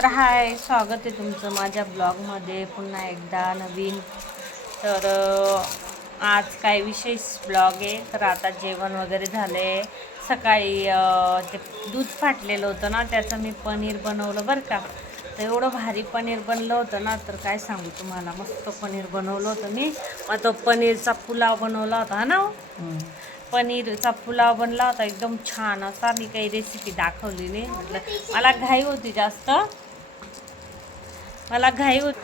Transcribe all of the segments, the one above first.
तर हाय, स्वागत आहे तुमचं माझ्या ब्लॉगमध्ये पुन्हा एकदा नवीन. तर आज काय विशेष ब्लॉग आहे. तर आता जेवण वगैरे झालं आहे. सकाळी ते दूध फाटलेलं होतं ना, त्याचं मी पनीर बनवलं बरं का. तर एवढं भारी पनीर बनलं होतं ना, तर काय सांगू तुम्हाला. मस्त पनीर बनवलं होतं मी. मग तो पनीरचा पुलाव बनवला होता ना. पनीरचा पुलाव बनला होता एकदम छान असा. मी काही रेसिपी दाखवली नाही, म्हटलं मला घाई होती जास्त, मला घाई होती.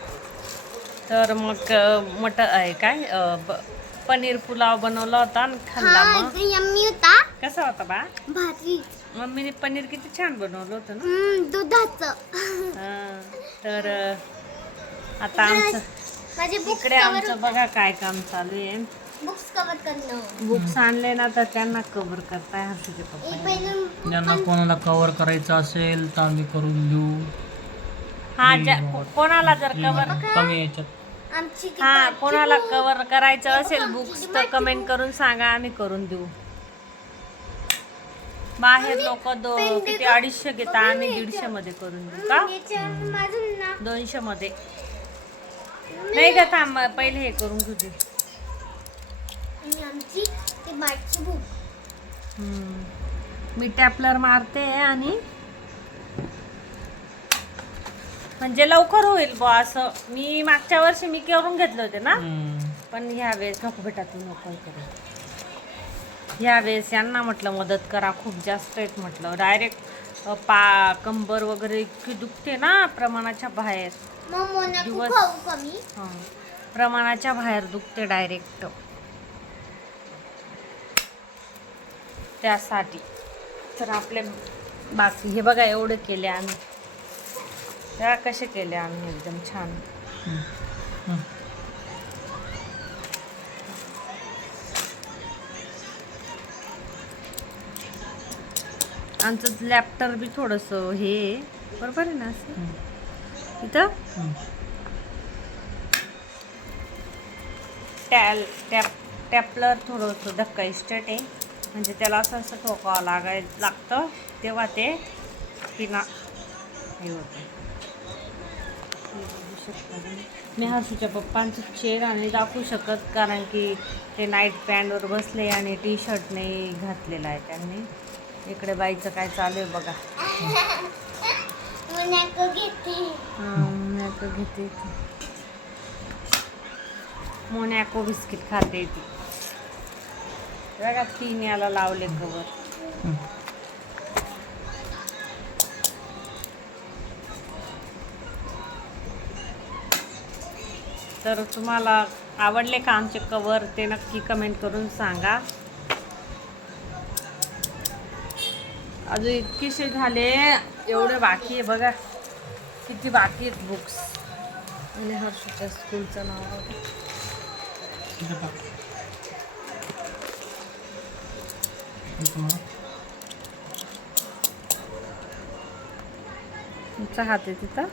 तर मग आहे काय पनीर पुलाव बनवला होता आणि खाल्ला. मग यम्मी होता. कसा होता बा? भारी. मम्मीने पनीर किती छान बनवलं होतं ना. दुधाचं. हां. तर आता आमचं इकडे आमचं बघा काय काम चालू आहे. बुक्स कव्हर करणं. बुक्स आणले ना, तर त्यांना कव्हर करताय हर्षूचे पप्पा. ज्यांना कोणाला कव्हर करायचं असेल तर आम्ही करून देऊ. हा, कोणाला जर कव्हर कमी याच्यात. आमची हा कोणाला कव्हर करायचं असेल बुक्स तर कमेंट करून सांगा, आम्ही करून देऊ. बाहेर लोक किती 250 घेता, आम्ही 150 मध्ये करून देऊ का. 200 मध्ये नाही का. थांब पहिले हे करून घेऊ दे. आणि आमची ते बाटची बुक. मी टॅपलर मारते आणि म्हणजे लवकर होईल बा असं. मी मागच्या वर्षी मी करून घेतले होते ना, पण ह्या वेळेस नको बेटा, तू नको करू. ह्या वेळेस यांना म्हटलं मदत करा, खूप जास्त आहेत म्हटलं. डायरेक्ट कंबर वगैरे इतकी दुखते ना, प्रमाणाच्या बाहेर. दिवस कमी. प्रमाणाच्या बाहेर दुखते डायरेक्ट. त्यासाठी तर आपले बाकी हे बघा एवढे केले आम्ही. त्या कसे केले आम्ही एकदम छान. आमचं लॅपटॉप बी थोडंसं हे बरोबर आहे ना असं. इथं टॅपलर थोडंसं धक्का इस्टेट आहे, म्हणजे त्याला असं ठोकावं लागतं, तेव्हा ते पिना हे होतं. मी हर्षूच्या पप्पांची चेअर आणि दाखवू शकत, कारण की ते नाईट पॅन्टवर बसले आणि टी शर्ट नाही घातलेला आहे त्यांनी. इकडे बाईचं काय चालू आहे बघा. घेते मोनॅको बिस्किट खाते ती बघा. 3 याला लावले कवर. तर तुम्हाला आवडले का आमचे कवर ते नक्की कमेंट करून सांगा. अजून इतकेशे झाले, एवढे बाकी आहे बघा. किती बाकी आहेत बुक्स. आणि हर्षूच्या स्कूलचं नाव बघा. तुमचा हात आहे तिथं.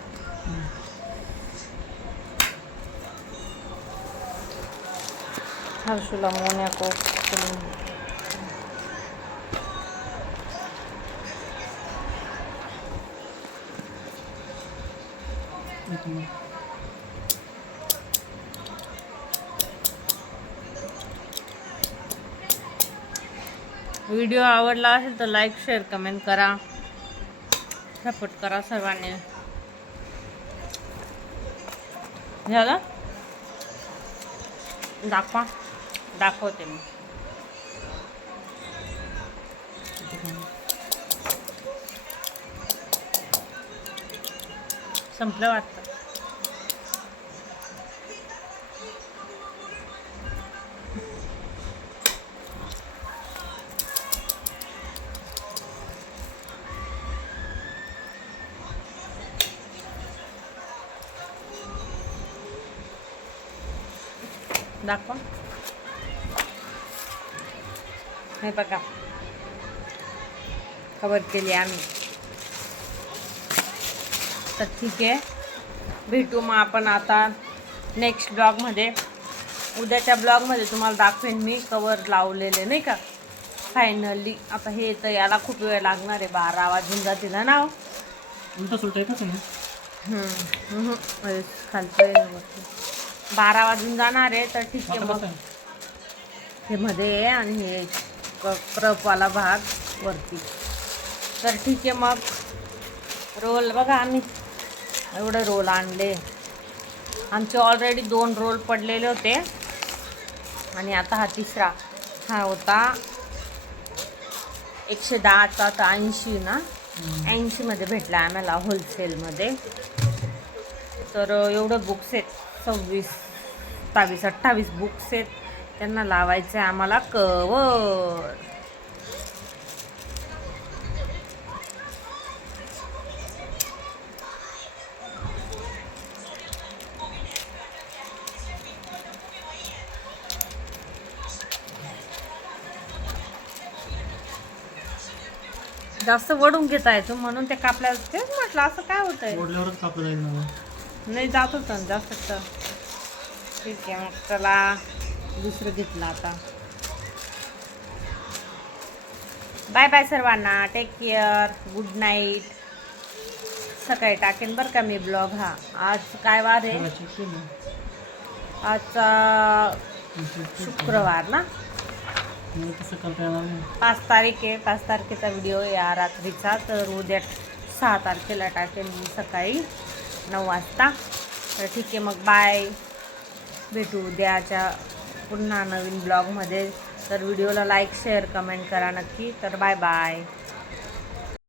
हर्षूला मोनॅको व्हिडिओ आवडला असेल तर लाईक शेअर कमेंट करा, सपोर्ट करा सर्वांनी. झालं दाखवते मी. संपलं वाटतं. दाखवा. हे बघा कवर केली आम्ही. तर ठीक आहे, भेटू मग आपण आता नेक्स्ट ब्लॉगमध्ये. उद्याच्या ब्लॉगमध्ये तुम्हाला दाखवेन मी कवर लावलेले नाही का फायनली. आता हे तर याला खूप वेळ लागणार आहे, 12 वाजून जातील ना. उलटा सुलटा एकच आहे. खालचं 12 वाजून जाणार आहे तर ठीक आहे. आता मग कसं आहे? हे मध्ये आहे आणि हे क्रपवाला भाग वरती. तर ठीक आहे. मग रोल बघा, आम्ही एवढे रोल आणले. आमचे ऑलरेडी 2 रोल पडलेले होते आणि आता हा तिसरा. हा होता 110चा, तर 80 ना, 80मध्ये भेटला आम्हाला होलसेलमध्ये. तर एवढं बुक्स आहेत, 26, 27, 28 बुक्स आहेत. त्यांना लावायचं आहे आम्हाला कवर. जास्त वडून घेता येतो म्हणून ते कापल्या. तेच म्हटलं असं काय होतंय. ओढल्यावरच कापलं जाईल ना. नाही जात होतं जास्त. तर ठीक आहे. मग चला दुसरं घेतलं आता. बाय बाय सर्वांना. Take care. Good night. सकाळी टाकेन बरं का मी ब्लॉग. हा आज काय वार आहे? आजचा शुक्रवार ना. कसं करता येणार नाही. 5 तारीख आहे. 5 तारखेचा व्हिडिओ या रात्रीचा. तर उद्या 6 तारखेला टाकेन मी सकाळी 9 वाजता. तर ठीक आहे. मग बाय. भेटू उद्याच्या पुन्हा नवीन ब्लॉगमध्ये. तर व्हिडिओला लाईक शेअर कमेंट करा नक्की. तर बाय बाय.